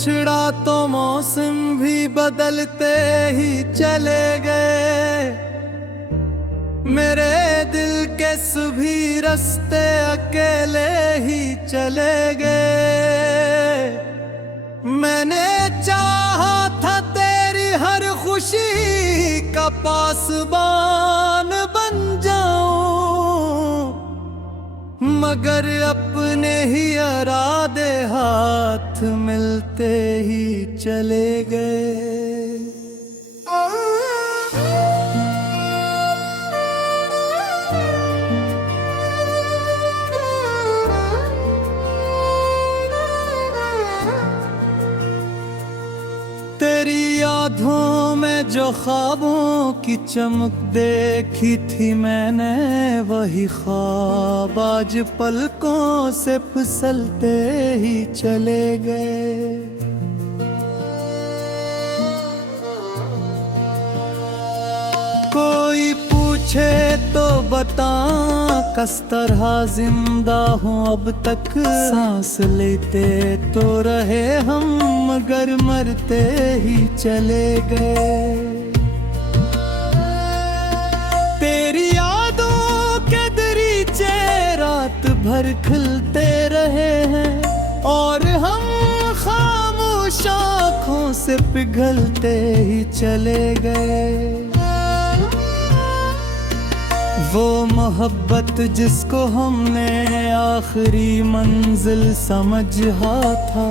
बिछड़ा तो मौसम भी बदलते ही चले गए। मेरे दिल के सभी रास्ते अकेले ही चले गए। मैंने चाहा था तेरी हर खुशी का पासबान बन जाऊं, मगर अपने ही इरादे हाथ मिलते ही चले गए। तेरी यादों में जो ख्वाबों की चमक देखी थी मैंने, वही ख्वाब आज पलकों से फिसलते ही चले गए। कोई पूछे तो बता किस तरह जिंदा हूँ अब तक। सांस लेते तो रहे हम मगर मरते ही चले गए। तेरी यादों के दरीचे रात भर खिलते रहे हैं और हम खामोश आँखों से पिघलते ही चले गए। वो मोहब्बत जिसको हमने आखिरी मंजिल समझा था,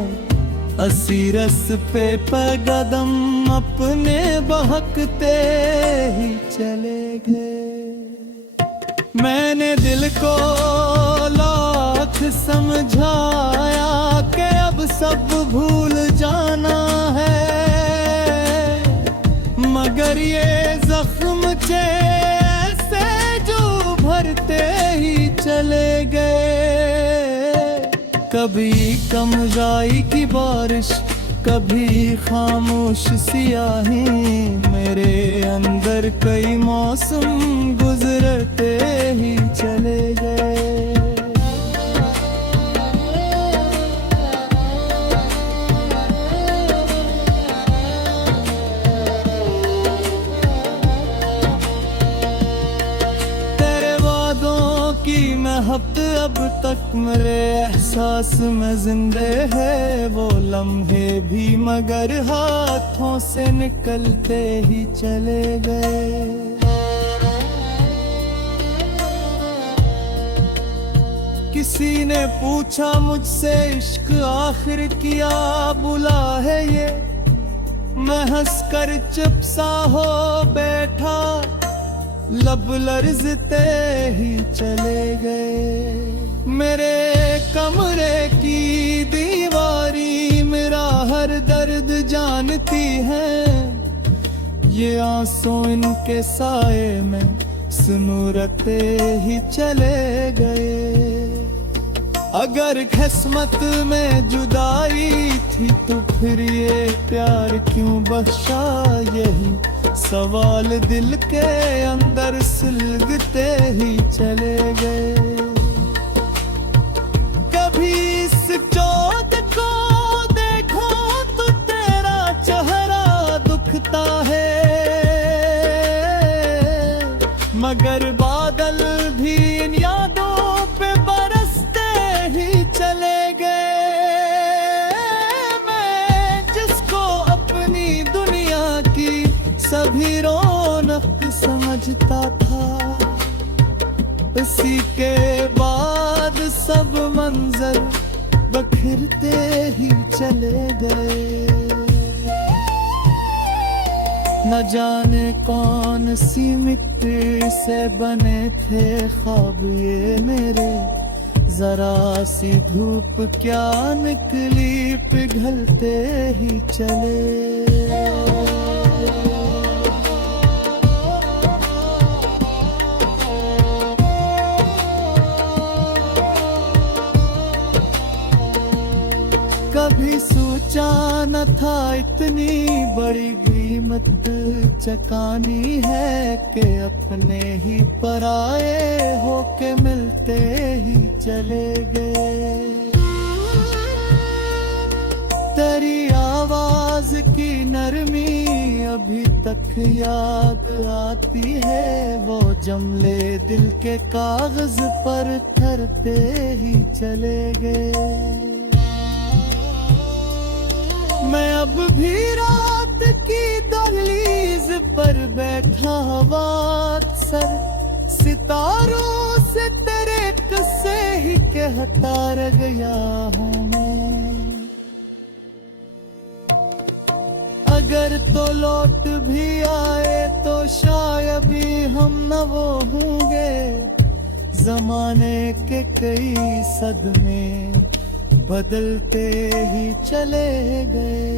असीरस पे कदम अपने बहकते ही चले गए। मैंने दिल को लाख समझाया कि अब सब भूल जाना है, मगर ये जख्म भरते ही चले गए। कभी कमज़ाई की बारिश, कभी खामोश सियाही, मेरे अंदर कई मौसम गुजरते ही चले गए। महक अब तक मेरे एहसास में जिंदे है, वो लम्हे भी मगर हाथों से निकलते ही चले गए। किसी ने पूछा मुझसे इश्क आखिर क्या बुला है ये, मैं हंसकर चुप सा हो बैठा, लब लर्ज़ते ही चले गए। मेरे कमरे की दीवारी मेरा हर दर्द जानती है, ये आंसू इनके साए में सुनूरते ही चले गए। अगर किस्मत में जुदाई थी तो फिर ये प्यार क्यों बख्शा, यही सवाल दिल के अंदर सुलगते ही चले गए। कभी इस चोट को देखो तो तेरा चेहरा दुखता है, मगर बादल भी इन यादों पे बरसते ही चले गए। मैं जिसको अपनी दुनिया की सभी रौनक समझता था, उसी के बाद सब मंजर बखरते ही चले गए। न जाने कौन सी मिट्टी से बने थे ख्वाब ये मेरे, जरा सी धूप क्या निकली पिघलते ही चले। कभी सोचा न था इतनी बड़ी कीमत चकानी है कि अपने ही पराए होके मिलते ही चले गए। तेरी आवाज की नरमी अभी तक याद आती है, वो जमले दिल के कागज पर ठहरते ही चले गए। मैं अब भी रात की दहलीज पर बैठा हुआ अक्सर, सितारों से तेरे किस्से ही कहता रह गया हूँ मैं। अगर तो लौट भी आए तो शायद भी हम न वो होंगे, जमाने के कई सदमे बदलते ही चले गए।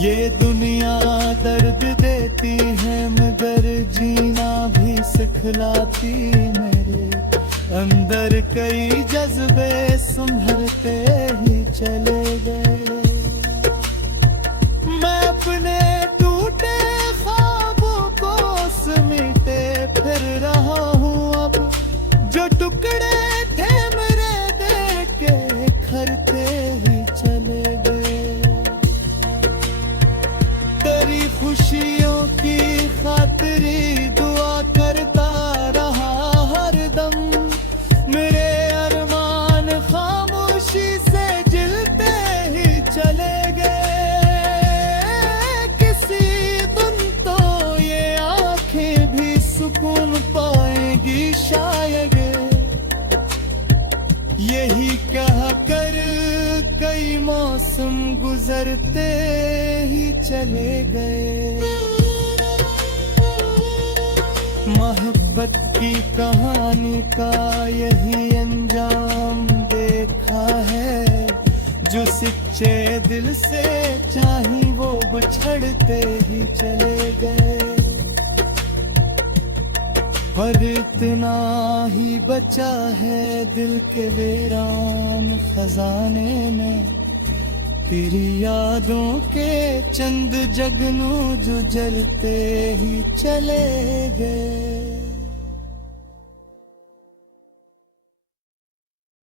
ये दुनिया दर्द देती है मगर जीना भी सिखलाती, मेरे अंदर कई जज्बे सुधरते ही चले गए। मैं अपने टूटे ख्वाबों को समेटे फिर रहा हूँ अब, जो टुकड़े थे मेरे देख के खरते ही चले गए। तेरी खुशियों की खातिरी दुआ करता रहा हरदम, मेरे अरमान खामोशी से जिलते ही चले गए। सुकून पाएगी शायद, यही कह कर कई मौसम गुजरते ही चले गए। मोहब्बत की कहानी का यही अंजाम देखा है, जो सच्चे दिल से चाही वो बिछड़ते ही चले गए। पर इतना ही बचा है दिल के वीरान खजाने में, तेरी यादों के चंद जगनू जो जलते ही चले गए।